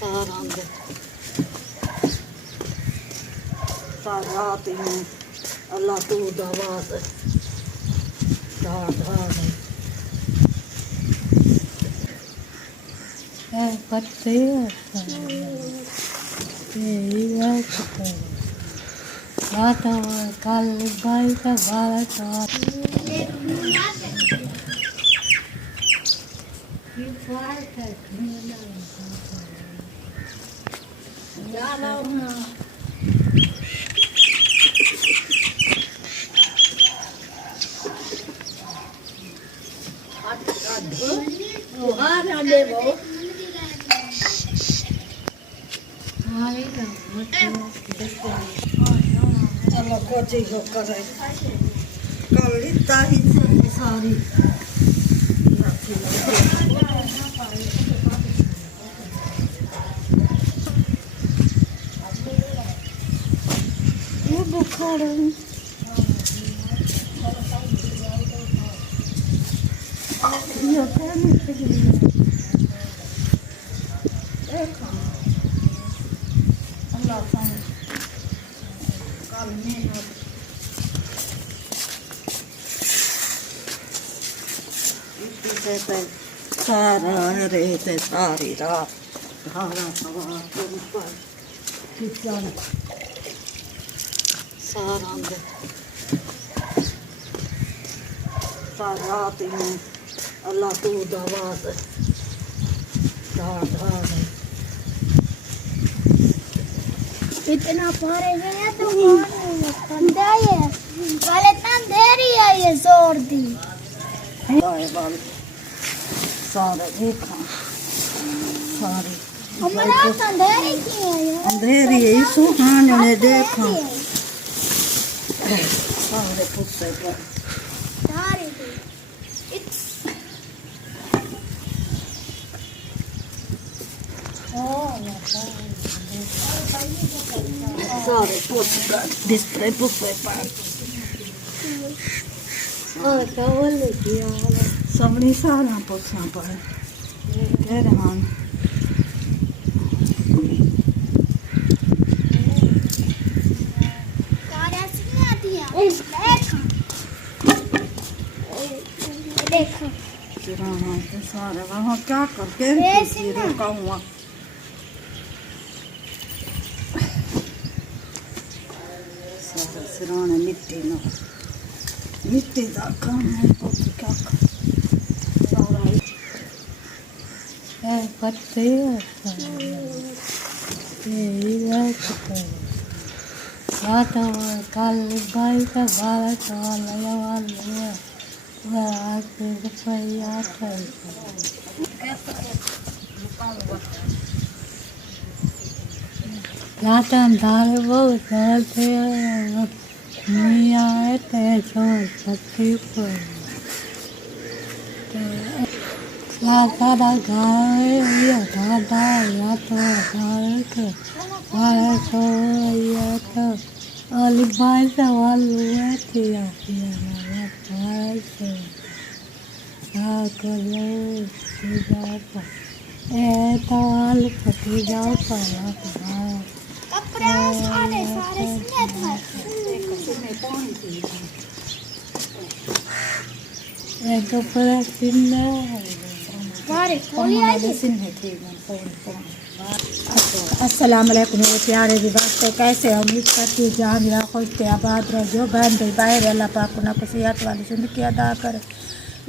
सारा रात में अल्लाह तू दवा से पत्ते कल भाई का चलो कोची हो करे कल इतना ही सारी ये बुखार सारा रेत सारी रात धारा किचन सारा रात में अल्लाह तू दवा से इतना पारे गया तो बंदा है पहले इतना देरी है ये जोर दी सारे देखा सारे हमारा अंधेरी की है ये अंधेरी है सुहान ने देखा सारे पुत्ते पर सारी सारे पुत्ते बिस्तर पुत्ते पर सबनी सारा पुत्सा पर कह रहा देखो सारे वहाँ क्या करके रोका हुआ सारा सिराने मिट्टी का काम है तो क्या पत्ते कल भाई का रात अंधारे बहुत थे नहीं आए थे पत्ती पर सारा गाय दादा या तो अली भाई सवाल हुए थे पति जाओ कपड़े सारे स्नेह था कपड़ा सिलना अस्सलाम वालेकुम प्यारे विवास्ते कैसे उम्मीद करती हूँ जहाँ मेरा खुश आबाद रहे जो बहन भाई बाहर अल्लाह पाक उन्हें को सेहत वाली ज़िंदगी अदा करे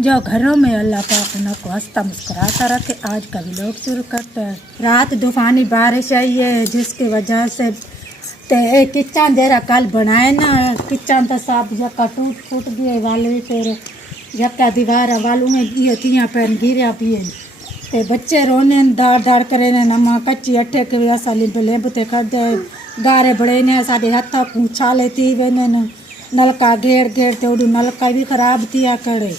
जो घरों में अल्लाह पाक उन्हें को हंसता मुस्कुराता रखे। आज का भी लोग शुरू करते हैं। रात तूफानी बारिश आई है जिसकी वजह से किचन देरा कल बनाए ना किचन तो सब जगह टूट फूट गए वाले फिर जगह दीवार वालों में ये तियाँ पैन गिरा भी है ते बच्चे रोने दाड़ करे ने नमा कच्ची अट्ठे के असा लेबते कर दे गारे बड़े ने साढ़े हथ छाले थी वे नलका घेर ते उड़ नलका भी खराब थिया करे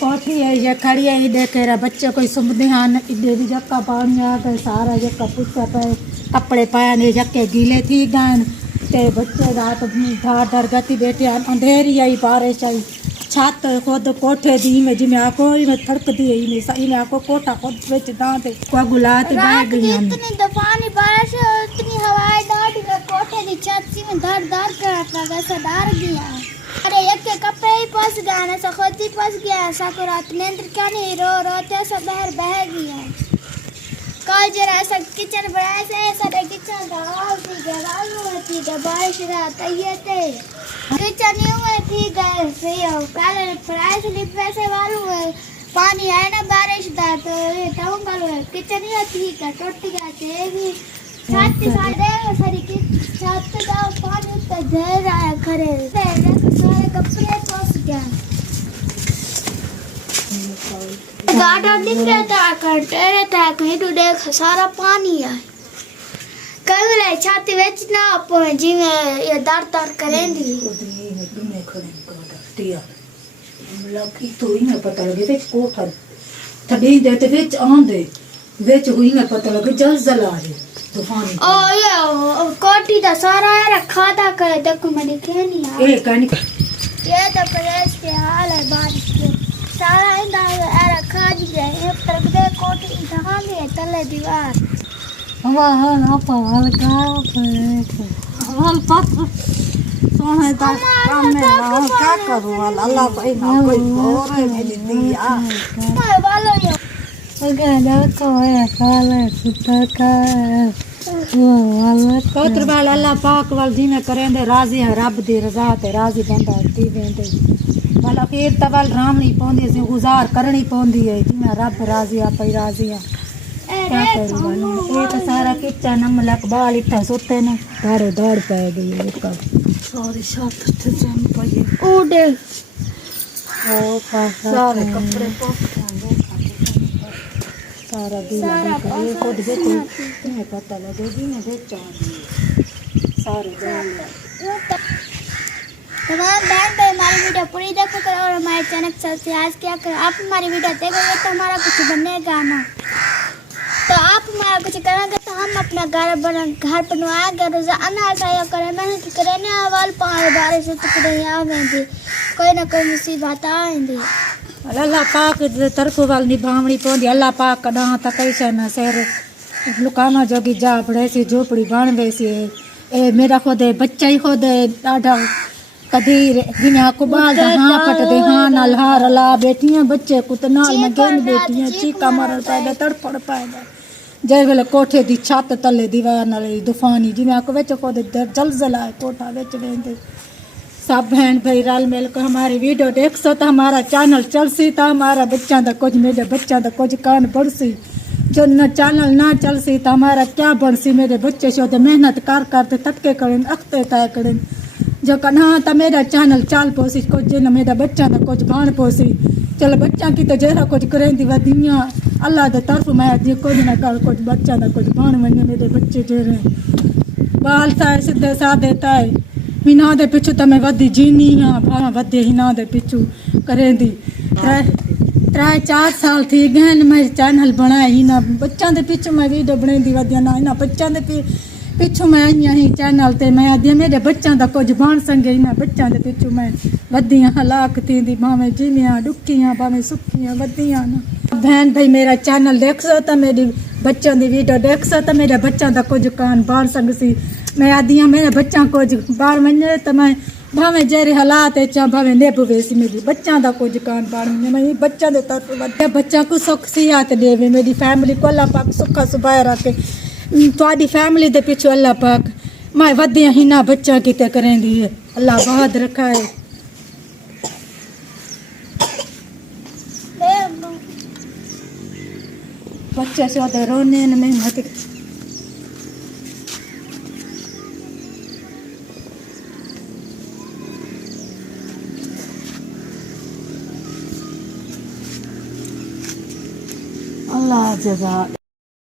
कोठी है ये खड़ी है देखे रहा बच्चे कोई सुमदे हैं इधे भी जक्का पानी आ गए सारा जक्का पुछा पे कपड़े पाया ने जक्के गीले थी गए ते बच्चे रात धार गति बैठे अंधेरी आई बारिश आई छत खुद कोठे दी में जिमें आको में थड़कदी है में सही में आको कोठा खुद विच दांते को गुलात बह रात की गई हम इतनी तूफानी बारिश और इतनी हवाएं डाली के कोठे की छत सी में धड़ धड़ कर वैसा डर गया। अरे एक के कपड़े ही फंस गए ना, खुद ही फंस गया। साको रात नींद क्यों नहीं, रो रोते सब बाहर बह गया। कल जरा ऐसा किचन बनाया से सारे किचन का हाल थी गवाल होती है बारिश रात ये थे किचन नहीं हुए थी गए से पहले प्राइस लिप पैसे वालू है पानी आए ना बारिश दा तो ये टाउन वालू है किचन ही ठीक है टूट गया थे भी छत सारे सारी की छत का पानी तो घेर आया खरे सारे कपड़े फंस गए। गाड़ा दिख रहा था कंटेनर था कहीं तो देख सारा पानी है कभी ले छाती बेच ना अपन जी में ये दर दर करेंगी दुने खड़े कोटा टिया लकी तो ही ना पता लगे विच कोठा थड़ी दे ते विच आंदे विच हुई ना पता लगे जलजला रे तूफान ओ ये कोटी दा सारा है रखा था करे देखो मैंने क्या नहीं है ए कानी ये तो प्रदेश के हाल है बारिश के सारा इंदा है रखा जी है पर दे कोटी इधर है तले दीवार वाह ना पाल का वाल पत सोहे ता काम में ना का करू वाल अल्लाह भाई ना कोई और है मेरी दिया मैं वाला ये अगर ना कोई काले सुता का वाल पत्र वाल अल्लाह पाक वाल जी में करेंदे राजी है रब दी रजा ते राजी बंदा ती वेंदे वाल अखीर तवल रामनी पौंदी से गुजार करनी पौंदी है जी में रब राजी आ पई राजी आ क्या करूँ वालों ये तो सारा किचन नमलक बाल इतना सोते ने दाड़ो दाड़ पै गई है कब सारी छत तो जम पई उड़े ओ सारे कपड़े सारा दिन ये खुद बेच तुम्हें पता लगेगी मैं बेच सारे गाल तमाम बहन भाई हमारी वीडियो पूरी देखो करो और हमारे चैनल को सब्सक्राइब किया करो। आप हमारी वीडियो देखोगे तो हमारा कुछ बनेगा ना, तो आप हमारा कुछ करेंगे तो हम अपना घर बनवाएंगे। रोजाना ऐसा या करें मेहनत करें ना वाल पहाड़ बारिश से टुकड़े आवेंगे कोई ना कोई मुसीबत आएंगे। अल्लाह पाक तरफो वाल निभावनी पौंदी अल्लाह पाक कदा तक कैसे न सर लुकाना जोगी जा बड़े सी झोपड़ी बन वैसी ए मेरा खुद बच्चा ही खुद डाढ़ा कदीर बिना को बाल हाँ फट दे हाँ नाल हार ला बेटियां बच्चे कुत नाल में गेंद बेटियां चीका मारन पाएगा तड़फड़ पाएगा जय वेले कोठे दी छत तले दीवार नाल तूफानी जिवें को विच खुद जलजला कोठा विच वेंदे। सब बहन भाई रल मिल कर हमारी वीडियो देख सो तो हमारा चैनल चल सी तो हमारा बच्चा का कुछ मेरे बच्चा का कुछ कान बढ़ सी जो न चैनल ना चल सी तो हमारा क्या बढ़ सी मेरे बच्चे शो मेहनत कर करते तटके करें अख्ते तय करें जो कना तो मेरा चैनल चल पोसी कुछ न मेरा बच्चा का कुछ बाण पोसी चलो बच्चा की तो जरा कुछ करें दी वदियाँ अल्लाह के तरफ मैं जी कुछ न कर कुछ बच्चा का कुछ बाण बने मेरे बच्चे जेरे बाल साए सीधे साधे ताए हिना दे पिछू तो मैं वधी जीनी हाँ भाव वधे हिना दे पिछू करें दी 3-4 साल थी गए मैं चैनल बनाए हिना बच्चों के पिछू मैं वीडियो बनाई दी वधिया ना इन्होंने बच्चों के पिछू मैं आई ही चैनल ते मैं आदि मेरे बच्चों का कुछ बन सके इन्होंने बच्चों के पिछू मैं वधिया हलाक थी दी भावें जीनिया डुकियां भावें सुखियां वधिया ना बहन भाई मेरा चैनल देख सो तो मेरी बच्चों की वीडियो देख सो तो मेरे बच्चों का कुछ कान बन सकसी मैं आदि मेरे बच्चा कुछ बार मने तो मैं भावें जेरे हालात चाह भावें नेब वेसी मेरी बच्चा का कुछ कान बार मने मैं बच्चा दे तरफ बच्चा को सुख सियात देवे मेरी फैमिली को अल्लाह पाक सुखा सुबाह रखे थोड़ी फैमिली दे पिछू अल्लाह पाक मैं वधिया हिना बच्चा किते करें दी है अल्लाह बाद रखा है बच्चे से रोने में मत अल्लाह जज़ा